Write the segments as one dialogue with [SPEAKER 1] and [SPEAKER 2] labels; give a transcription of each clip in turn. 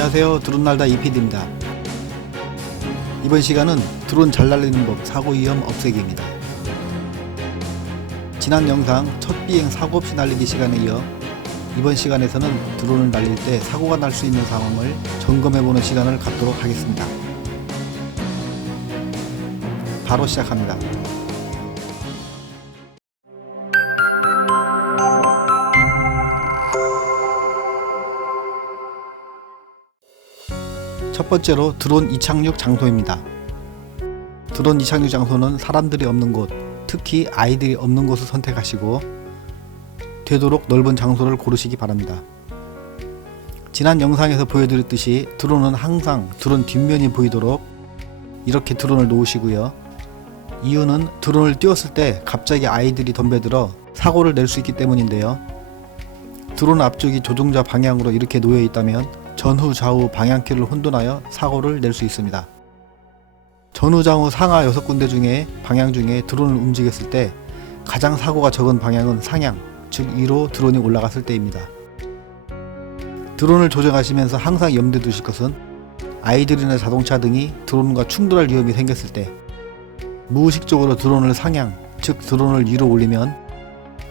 [SPEAKER 1] 안녕하세요. 드론 날다 이피디입니다. 이번 시간은 드론 잘 날리는 법 사고 위험 없애기입니다. 지난 영상 첫 비행 사고 없이 날리기 시간에 이어 이번 시간에서는 드론을 날릴 때 사고가 날 수 있는 상황을 점검해보는 시간을 갖도록 하겠습니다. 바로 시작합니다. 번째로 드론 이착륙 장소입니다. 드론 이착륙 장소는 사람들이 없는 곳, 특히 아이들이 없는 곳을 선택하시고 되도록 넓은 장소를 고르시기 바랍니다. 지난 영상에서 보여드렸듯이 드론은 항상 드론 뒷면이 보이도록 이렇게 드론을 놓으시고요. 이유는 드론을 띄웠을 때 갑자기 아이들이 덤벼들어 사고를 낼 수 있기 때문인데요. 드론 앞쪽이 조종자 방향으로 이렇게 놓여 있다면 전후 좌우 방향키를 혼돈하여 사고를 낼 수 있습니다. 전후 좌우 상하 6군데 중에 방향 중에 드론을 움직였을 때 가장 사고가 적은 방향은 상향, 즉 위로 드론이 올라갔을 때입니다. 드론을 조정하시면서 항상 염두에 두실 것은 아이들이나 자동차 등이 드론과 충돌할 위험이 생겼을 때 무의식적으로 드론을 상향, 즉 드론을 위로 올리면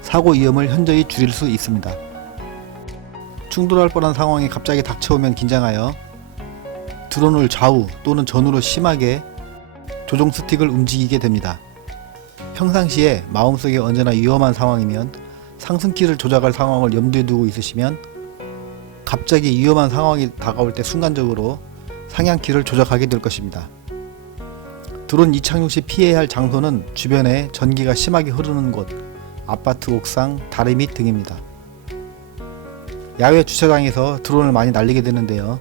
[SPEAKER 1] 사고 위험을 현저히 줄일 수 있습니다. 충돌할 뻔한 상황이 갑자기 닥쳐오면 긴장하여 드론을 좌우 또는 전후로 심하게 조종 스틱을 움직이게 됩니다. 평상시에 마음속에 언제나 위험한 상황이면 상승키를 조작할 상황을 염두에 두고 있으시면 갑자기 위험한 상황이 다가올 때 순간적으로 상향키를 조작하게 될 것입니다. 드론 이착륙 시 피해야 할 장소는 주변에 전기가 심하게 흐르는 곳, 아파트 옥상, 다리 밑 등입니다. 야외 주차장에서 드론을 많이 날리게 되는데요.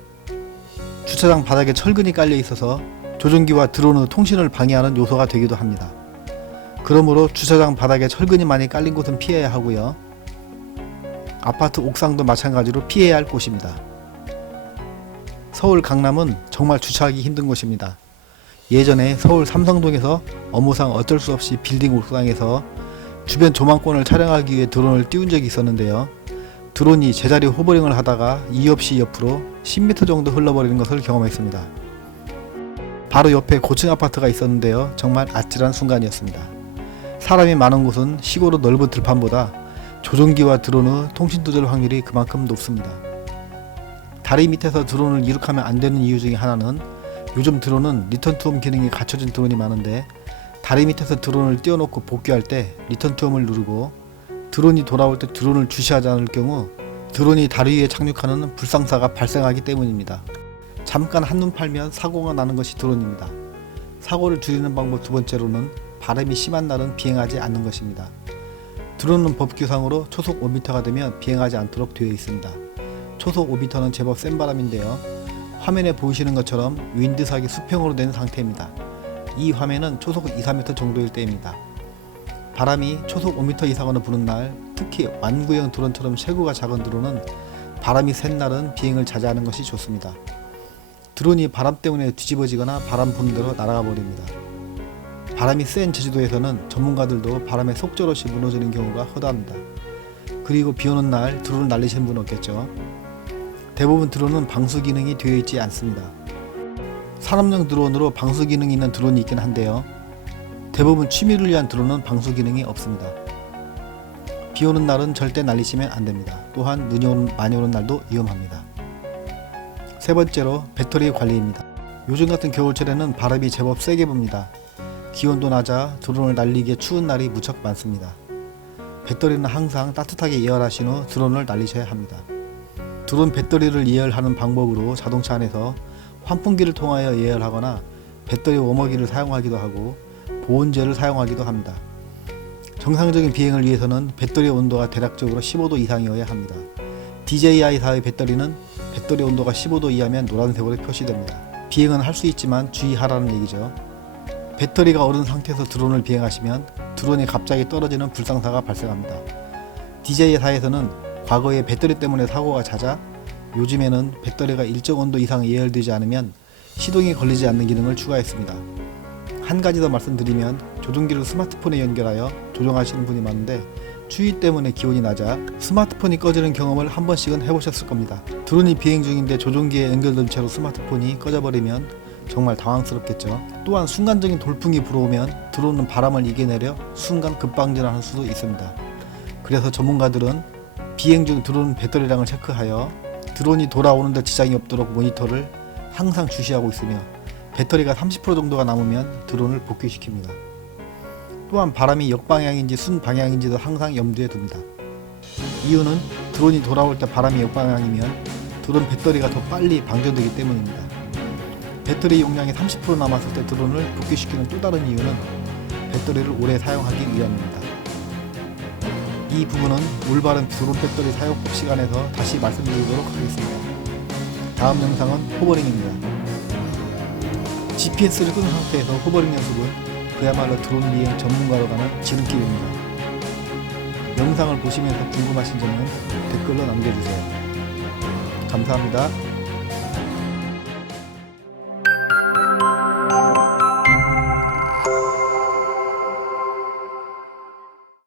[SPEAKER 1] 주차장 바닥에 철근이 깔려 있어서 조종기와 드론의 통신을 방해하는 요소가 되기도 합니다. 그러므로 주차장 바닥에 철근이 많이 깔린 곳은 피해야 하고요. 아파트 옥상도 마찬가지로 피해야 할 곳입니다. 서울 강남은 정말 주차하기 힘든 곳입니다. 예전에 서울 삼성동에서 업무상 어쩔 수 없이 빌딩 옥상에서 주변 조망권을 촬영하기 위해 드론을 띄운 적이 있었는데요. 드론이 제자리 호버링을 하다가 이유 없이 옆으로 10m 정도 흘러버리는 것을 경험했습니다. 바로 옆에 고층 아파트가 있었는데요. 정말 아찔한 순간이었습니다. 사람이 많은 곳은 시골의 넓은 들판보다 조종기와 드론의 통신 두절 확률이 그만큼 높습니다. 다리 밑에서 드론을 이륙하면 안 되는 이유 중에 하나는 요즘 드론은 리턴 투홈 기능이 갖춰진 드론이 많은데 다리 밑에서 드론을 띄워놓고 복귀할 때 리턴 투홈을 누르고 드론이 돌아올 때 드론을 주시하지 않을 경우 드론이 다리 위에 착륙하는 불상사가 발생하기 때문입니다. 잠깐 한눈 팔면 사고가 나는 것이 드론입니다. 사고를 줄이는 방법 두 번째로는 바람이 심한 날은 비행하지 않는 것입니다. 드론은 법규상으로 초속 5m가 되면 비행하지 않도록 되어 있습니다. 초속 5m는 제법 센 바람인데요. 화면에 보이시는 것처럼 윈드삭이 수평으로 된 상태입니다. 이 화면은 초속 2, 3m 정도일 때입니다. 바람이 초속 5m 이상으로 부는 날, 특히 완구형 드론처럼 체구가 작은 드론은 바람이 센 날은 비행을 자제하는 것이 좋습니다. 드론이 바람 때문에 뒤집어지거나 바람 부는 대로 날아가 버립니다. 바람이 센 제주도에서는 전문가들도 바람에 속절없이 무너지는 경우가 허다합니다. 그리고 비 오는 날 드론을 날리시는 분 없겠죠. 대부분 드론은 방수 기능이 되어 있지 않습니다. 산업용 드론으로 방수 기능이 있는 드론이 있긴 한데요. 대부분 취미를 위한 드론은 방수 기능이 없습니다. 비 오는 날은 절대 날리시면 안 됩니다. 또한 눈이 오는, 많이 오는 날도 위험합니다. 세 번째로 배터리 관리입니다. 요즘 같은 겨울철에는 바람이 제법 세게 붑니다. 기온도 낮아 드론을 날리기에 추운 날이 무척 많습니다. 배터리는 항상 따뜻하게 예열하신 후 드론을 날리셔야 합니다. 드론 배터리를 예열하는 방법으로 자동차 안에서 환풍기를 통하여 예열하거나 배터리 워머기를 사용하기도 하고 보온재를 사용하기도 합니다. 정상적인 비행을 위해서는 배터리 온도가 대략적으로 15도 이상이어야 합니다. DJI사의 배터리는 배터리 온도가 15도 이하면 노란색으로 표시됩니다. 비행은 할 수 있지만 주의하라는 얘기죠. 배터리가 얼은 상태에서 드론을 비행하시면 드론이 갑자기 떨어지는 불상사가 발생합니다. DJI사에서는 과거에 배터리 때문에 사고가 잦아 요즘에는 배터리가 일정 온도 이상 예열되지 않으면 시동이 걸리지 않는 기능을 추가했습니다. 한 가지 더 말씀드리면 조종기를 스마트폰에 연결하여 조종하시는 분이 많은데 추위 때문에 기온이 낮아 스마트폰이 꺼지는 경험을 한 번씩은 해보셨을 겁니다. 드론이 비행 중인데 조종기에 연결된 채로 스마트폰이 꺼져버리면 정말 당황스럽겠죠. 또한 순간적인 돌풍이 불어오면 드론은 바람을 이겨내려 순간 급방전할 수도 있습니다. 그래서 전문가들은 비행 중 드론 배터리량을 체크하여 드론이 돌아오는데 지장이 없도록 모니터를 항상 주시하고 있으며 배터리가 30% 정도가 남으면 드론을 복귀시킵니다. 또한 바람이 역방향인지 순방향인지도 항상 염두에 둡니다. 이유는 드론이 돌아올 때 바람이 역방향이면 드론 배터리가 더 빨리 방전되기 때문입니다. 배터리 용량이 30% 남았을 때 드론을 복귀시키는 또 다른 이유는 배터리를 오래 사용하기 위함입니다. 이 부분은 올바른 드론 배터리 사용법 시간에서 다시 말씀드리도록 하겠습니다. 다음 영상은 호버링입니다. GPS를 끄는 상태에서 호버링 연습은 그야말로 드론 비행 전문가로 가는 지름길입니다. 영상을 보시면서 궁금하신 점은 댓글로 남겨주세요. 감사합니다.